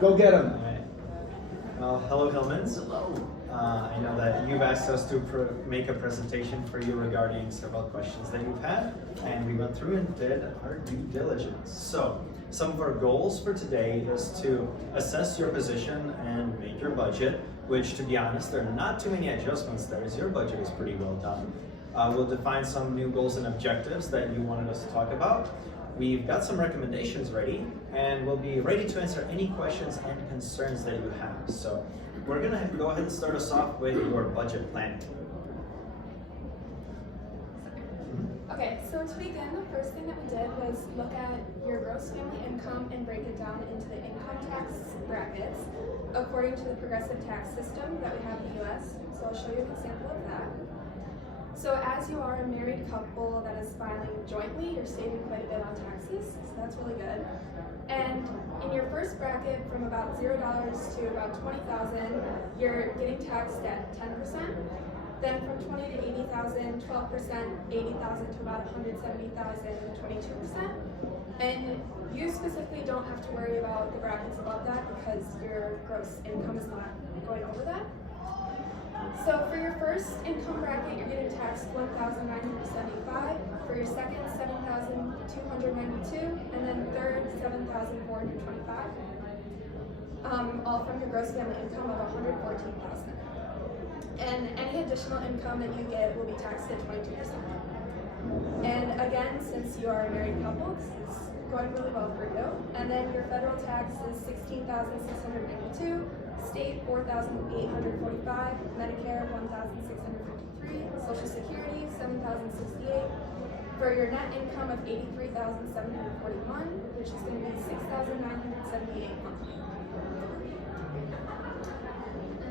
Go get them. All right. Well, hello, Hillmans. Hello. I know that you've asked us to make a presentation for you regarding several questions that you've had, and we went through and did our due diligence. So, some of our goals for today is to assess your position and make your budget, which, to be honest, there are not too many adjustments there, as your budget is pretty well done. We'll define some new goals and objectives that you wanted us to talk about. We've got some recommendations ready, and we'll be ready to answer any questions and concerns that you have. So we're gonna go ahead and start us off with your budget planning. Okay, so to begin, the first thing that we did was look at your gross family income and break it down into the income tax brackets according to the progressive tax system that we have in the US. So I'll show you an example of that. So as you are a married couple that is filing jointly, you're saving quite a bit on taxes, so that's really good. And in your first bracket, from about $0 to about $20,000, you're getting taxed at 10%. Then from 20 to 80,000, 12%, 80,000 to about 170,000, 22%. And you specifically don't have to worry about the brackets above that because your gross income is not going over that. So for your first income bracket, you're getting taxed $1,975. For your second, $7,292, and then third, $7,425. All from your gross family income of $114,000. And any additional income that you get will be taxed at 22%. And again, since you are a married couple, this is going really well for you. And then your federal tax is $16,692, state $4,845, Medicare $1,653, Social Security $7,068. For your net income of $83,741, which is going to be $6,978 monthly.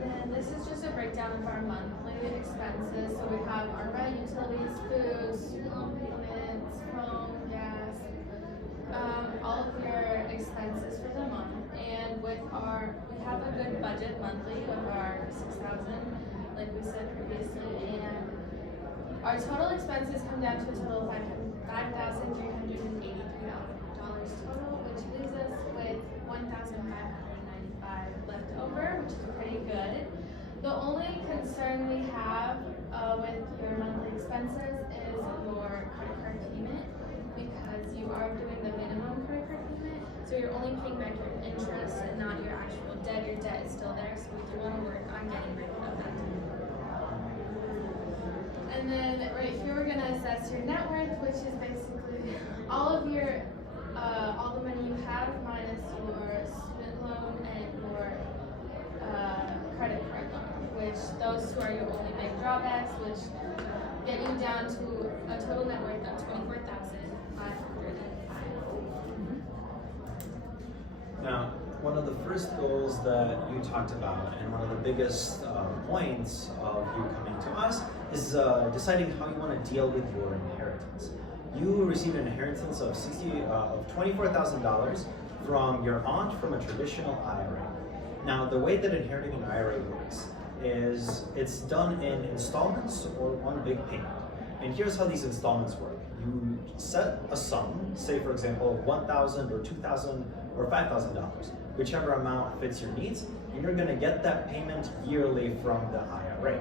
And this is just a breakdown of our monthly expenses. So we have our rent, utilities, food, student loan payments, phone, gas, all of your expenses for the month. And we have a good budget monthly of our $6,000, like we said previously, and our total expenses come down to a total of $5,383 total, which leaves us with $1,595 left over, which is pretty good. The only concern we have with your monthly expenses is your credit card payment, because you are doing the minimum credit card payment, so you're only paying back your interest and not your actual debt. Your debt is still there, so we do want to work on getting rid of that. And then right here we're going to assess your net worth, which is basically all of your all the money you have minus your student loan and your credit card loan, which those two are your only big drawbacks, which get you down to a total net worth of $24,505. Now, one of the first goals that you talked about, and one of the biggest points of you coming to us, is deciding how you want to deal with your inheritance. You received an inheritance of $24,000 from your aunt from a traditional IRA. Now, the way that inheriting an IRA works is it's done in installments or one big payment. And here's how these installments work. You set a sum, say for example $1,000 or $2,000 or $5,000, whichever amount fits your needs, and you're going to get that payment yearly from the IRA.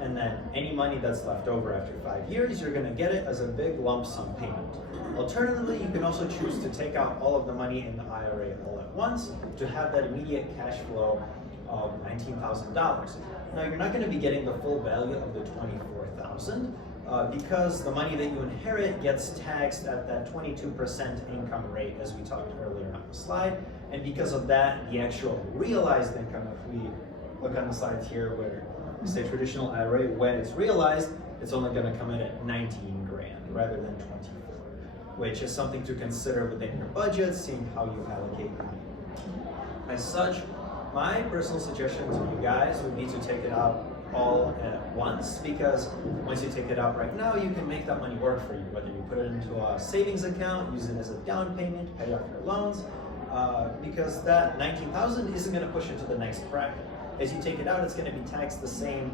And then any money that's left over after 5 years, you're going to get it as a big lump sum payment. Alternatively, you can also choose to take out all of the money in the IRA all at once to have that immediate cash flow of $19,000. Now, you're not going to be getting the full value of the $24,000 because the money that you inherit gets taxed at that 22% income rate, as we talked earlier on the slide. And because of that, the actual realized income, if we look on the slides here where we say traditional IRA, when it's realized, it's only going to come in at 19 grand rather than 24, which is something to consider within your budget, seeing how you allocate money. As such, my personal suggestion to you guys would be to take it out all at once, because once you take it out right now, you can make that money work for you, whether you put it into a savings account, use it as a down payment, pay off your loans, because that $19,000 isn't going to push it to the next bracket. As you take it out, it's going to be taxed the same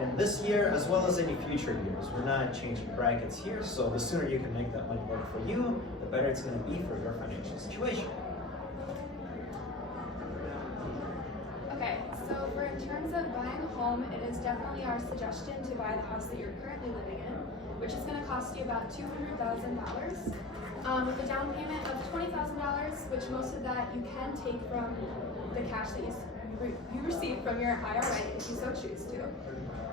in this year as well as any future years. We're not changing brackets here, so the sooner you can make that money work for you, the better it's going to be for your financial situation. terms of buying a home, it is definitely our suggestion to buy the house that you're currently living in, which is going to cost you about $200,000. With a down payment of $20,000, which most of that you can take from the cash that you receive from your IRA if you so choose to.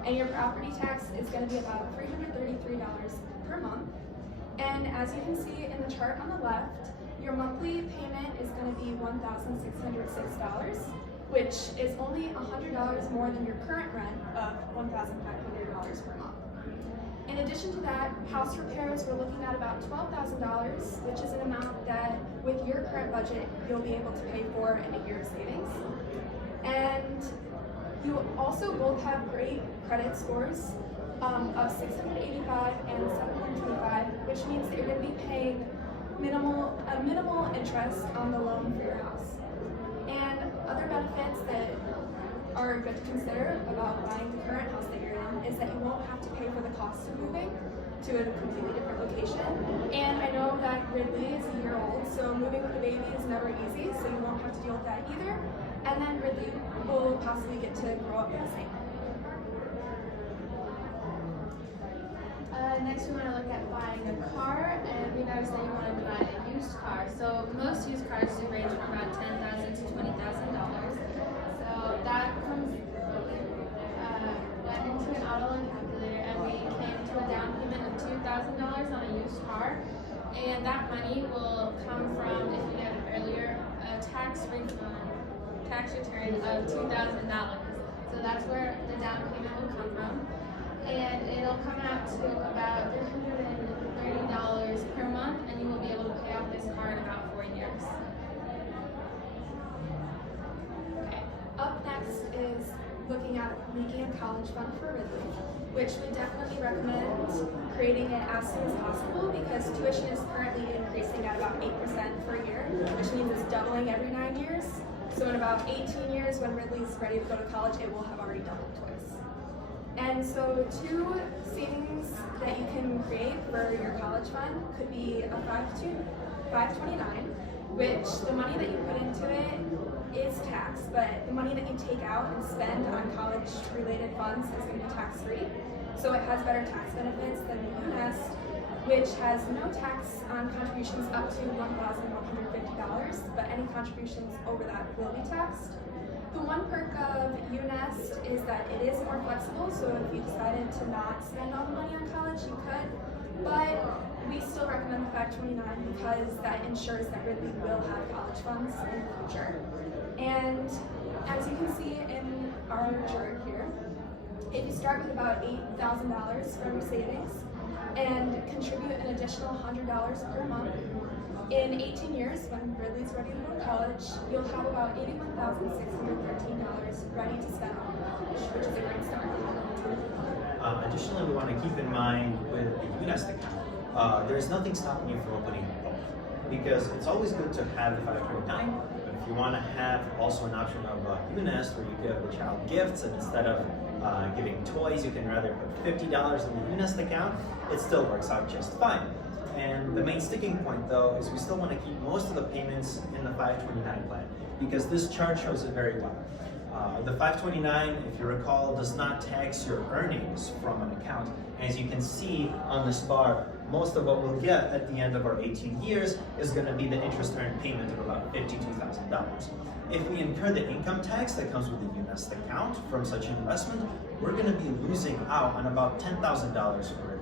And your property tax is going to be about $333 per month. And as you can see in the chart on the left, your monthly payment is going to be $1,606, which is only $100 more than your current rent of $1,500 per month. In addition to that, house repairs, we're looking at about $12,000, which is an amount that, with your current budget, you'll be able to pay for in a year's savings. And you also both have great credit scores of 685 and 725, which means that you're going to be paying minimal interest on the loan for your house. And other benefits that are good to consider about buying the current house that you're in is that you won't have to pay for the cost of moving to a completely different location. And I know that Ridley is a year old, so moving with a baby is never easy, so you won't have to deal with that either. And then Ridley will possibly get to grow up in the same. Next, we want to look at buying a car, and we noticed that you wanted to buy a used car. So most used cars do range from about $10,000 to $20,000. So that went into an auto loan calculator, and we came to a down payment of $2,000 on a used car. And that money will come from, if you get it earlier, a tax refund, tax return of $2,000. So that's where the down payment will come from. And it'll come out to about $330 per month, and you will be able to pay off this car in about 4 years. Okay. Up next is looking at making a college fund for Ridley, which we definitely recommend creating it as soon as possible because tuition is currently increasing at about 8% per year, which means it's doubling every 9 years. So in about 18 years, when Ridley's ready to go to college, it will have already doubled twice. And so 2 savings that you can create for your college fund could be a 529, which the money that you put into it is taxed, but the money that you take out and spend on college-related funds is going to be tax-free. So it has better tax benefits than the UNEST, which has no tax on contributions up to $1,150, but any contributions over that will be taxed. The one perk of UNEST is that it is more flexible, so if you decided to not spend all the money on college, you could, but we still recommend the 529 because that ensures that Ridley will have college funds in the future. And as you can see in our chart here, if you start with about $8,000 from your savings and contribute an additional $100 per month, in 18 years, when Ridley's ready to go to college, you'll have about $81,613 ready to spend on college, which is a great start. Additionally, we want to keep in mind with the UNEST account, there's nothing stopping you from opening both, because it's always good to have the 529, but if you want to have also an option of UNEST where you give the child gifts, and instead of giving toys, you can rather put $50 in the UNEST account, it still works out just fine. And the main sticking point, though, is we still want to keep most of the payments in the 529 plan, because this chart shows it very well. The 529, if you recall, does not tax your earnings from an account. As you can see on this bar, most of what we'll get at the end of our 18 years is going to be the interest earned payment of about $52,000. If we incur the income tax that comes with the UNEST account from such an investment, we're going to be losing out on about $10,000 for it.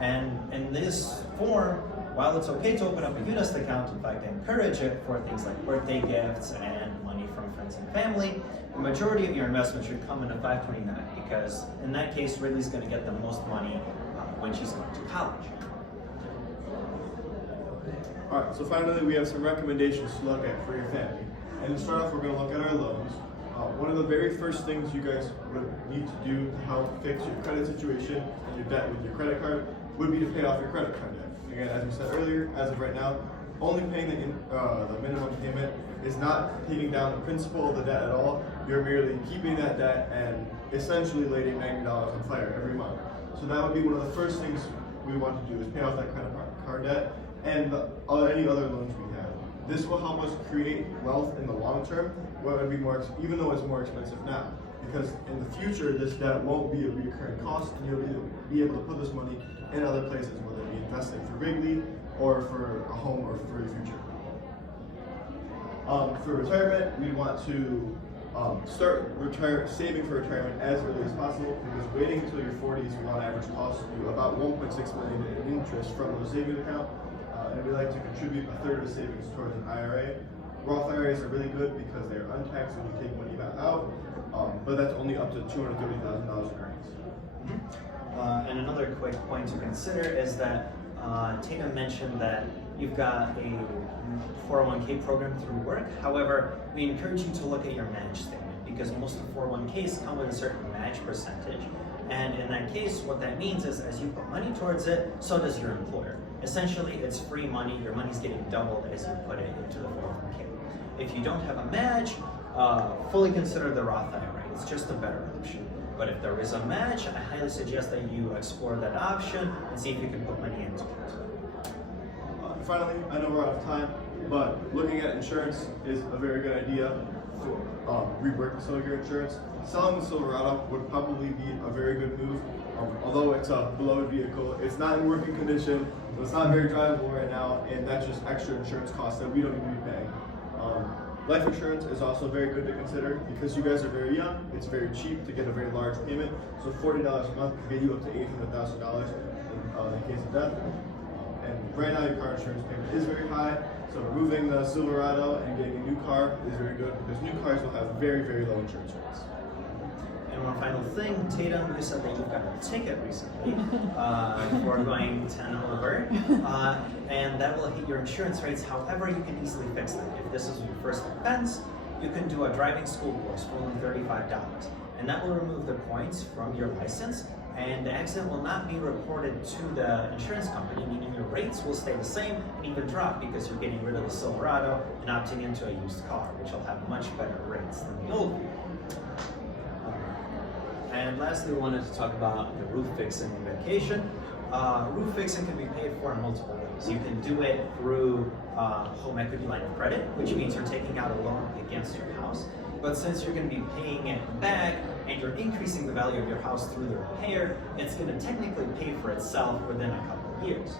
And in this form, while it's okay to open up a UNEST account, in fact, I encourage it for things like birthday gifts and money from friends and family, the majority of your investment should come in a 529 because in that case, Ridley's going to get the most money when she's going to college. All right, so finally, we have some recommendations to look at for your family. And to start off, we're going to look at our loans. One of the very first things you guys would need to do to help fix your credit situation and your debt with your credit card would be to pay off your credit card debt. Again, as we said earlier, as of right now, only paying the minimum payment is not taking down the principal of the debt at all. You're merely keeping that debt and essentially lighting $90 on fire every month. So that would be one of the first things we want to do is pay off that credit card debt and any other loans we have. This will help us create wealth in the long term, where it would be more, even though it's more expensive now. because in the future this debt won't be a recurring cost, and you'll be able to put this money in other places, whether it be investing for Wrigley or for a home or for your future. For retirement, we want to start saving for retirement as early as possible, because waiting until your 40s will on average cost you about 1.6 million in interest from those savings account, and we like to contribute a third of the savings towards an IRA. Roth IRAs are really good because they're untaxed when you take money back out, but that's only up to $230,000 in earnings. And another quick point to consider is that Tina mentioned that you've got a 401k program through work. However, we encourage you to look at your match statement, because most of 401ks come with a certain match percentage. And in that case, what that means is as you put money towards it, so does your employer. Essentially, it's free money. Your money's getting doubled as you put it into the 401k. If you don't have a match, fully consider the Roth IRA. It's just a better option. But if there is a match, I highly suggest that you explore that option and see if you can put money into it. Finally, I know we're out of time, but looking at insurance is a very good idea for reworking some of your insurance. Selling the Silverado would probably be a very good move. Although it's a beloved vehicle, it's not in working condition, so it's not very drivable right now, and that's just extra insurance costs that we don't need to be paying. Life insurance is also very good to consider because you guys are very young. It's very cheap to get a very large payment. So $40 a month can get you up to $800,000 in case of death. And right now your car insurance payment is very high. So removing the Silverado and getting a new car is very good because new cars will have very, very low insurance rates. And one final thing, Tatum, you said that you got a ticket recently for going 10 over, and that will hit your insurance rates. However, you can easily fix that. If this is your first offense, you can do a driving school course for only $35, and that will remove the points from your license, and the accident will not be reported to the insurance company, meaning your rates will stay the same and even drop because you're getting rid of the Silverado and opting into a used car, which will have much better rates than the old vehicle. And lastly, we wanted to talk about the roof fixing vacation. Roof fixing can be paid for in multiple ways. You can do it through home equity line of credit, which means you're taking out a loan against your house. But since you're going to be paying it back and you're increasing the value of your house through the repair, it's going to technically pay for itself within a couple of years.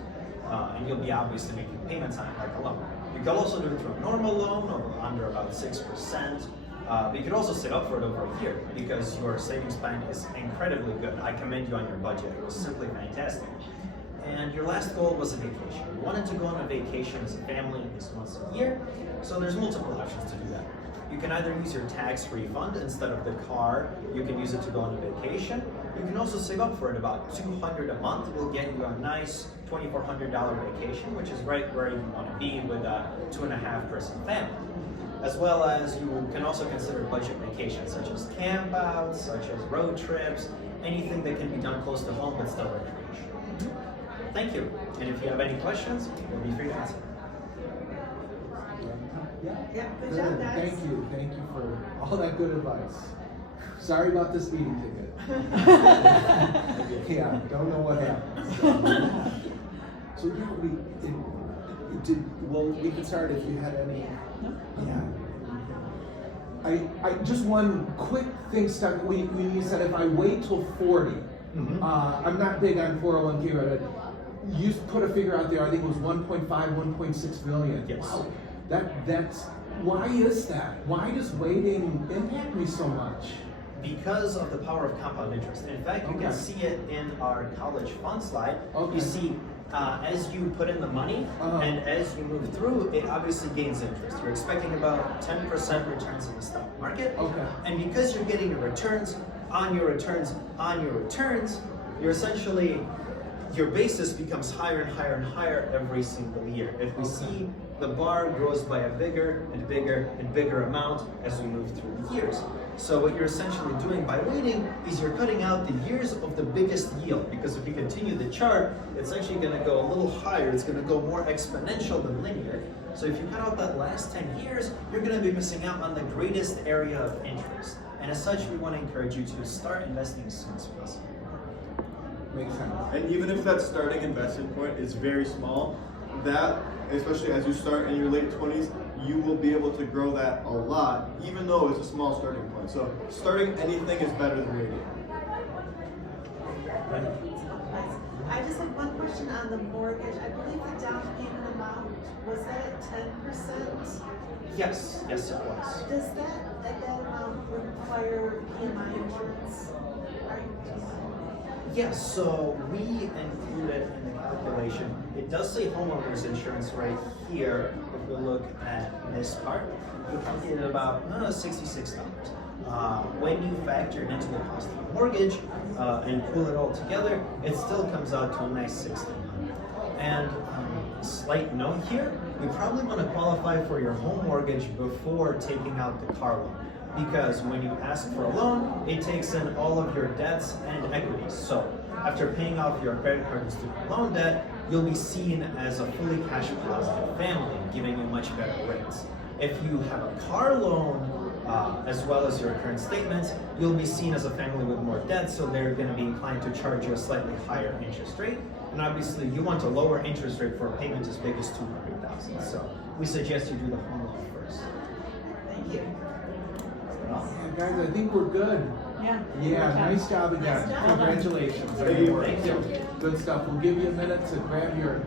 And you'll be obviously making payments on it like a loan. You can also do it through a normal loan of under about 6%. But you could also save up for it over a year because your savings plan is incredibly good. I commend you on your budget. It was simply fantastic. And your last goal was a vacation. You wanted to go on a vacation as a family at least once a year. So there's multiple options to do that. You can either use your tax refund instead of the car. You can use it to go on a vacation. You can also save up for it. About $200 a month will get you a nice $2,400 vacation, which is right where you want to be with a 2.5-person family. As well as you can also consider budget vacations, such as camp outs, such as road trips, anything that can be done close to home but still recreation. Thank you. And if you have any questions, we'll be free to answer. Yeah, good job, guys. Thank you for all that good advice. Sorry about the speeding ticket. Yeah, don't know what happened. So we can start if you had any. Yeah. I just one quick thing stuck. When you said if I wait till 40, I'm not big on 401k, but you put a figure out there. I think it was 1.5, 1.6 billion. Yes. Wow. That's why is that? Why does waiting impact me so much? Because of the power of compound interest. In fact, you can see it in our college fund slide. Okay. You see, as you put in the money and as you move through, it obviously gains interest. You're expecting about 10% returns in the stock market. Okay. And because you're getting your returns on your returns on your returns, you're essentially, your basis becomes higher and higher and higher every single year. If we see the bar grows by a bigger and bigger and bigger amount as we move through the years. So what you're essentially doing by waiting is you're cutting out the years of the biggest yield, because if you continue the chart, it's actually going to go a little higher. It's going to go more exponential than linear. So if you cut out that last 10 years, you're going to be missing out on the greatest area of interest. And as such, we want to encourage you to start investing as soon as possible. Makes sense. And even if that starting investment point is very small, that, especially as you start in your late 20s, you will be able to grow that a lot, even though it's a small starting point. So starting anything is better than waiting. I just had one question on the mortgage. I believe the down payment amount, was that at 10%? Yes, it was. Does that, at that amount, require PMI insurance? Yes, so we include it in the calculation. It does say homeowners insurance right here. If we look at this part, we calculated about $66. When you factor it into the cost of the mortgage and pull it all together, it still comes out to a nice $1,600. And slight note here, you probably want to qualify for your home mortgage before taking out the car loan. Because when you ask for a loan, it takes in all of your debts and equities. So after paying off your credit card and student loan debt, you'll be seen as a fully cash positive family, giving you much better rates. If you have a car loan, as well as your current statements, you'll be seen as a family with more debt, so they're going to be inclined to charge you a slightly higher interest rate. And obviously, you want a lower interest rate for a payment as big as $200,000. So we suggest you do the home loan first. Thank you. Yeah, guys, I think we're good. Yeah. Yeah, nice job again. Nice job. Congratulations. Thank you. Thank you. Good stuff. We'll give you a minute to grab your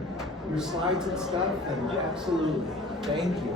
slides and stuff, and absolutely. Thank you.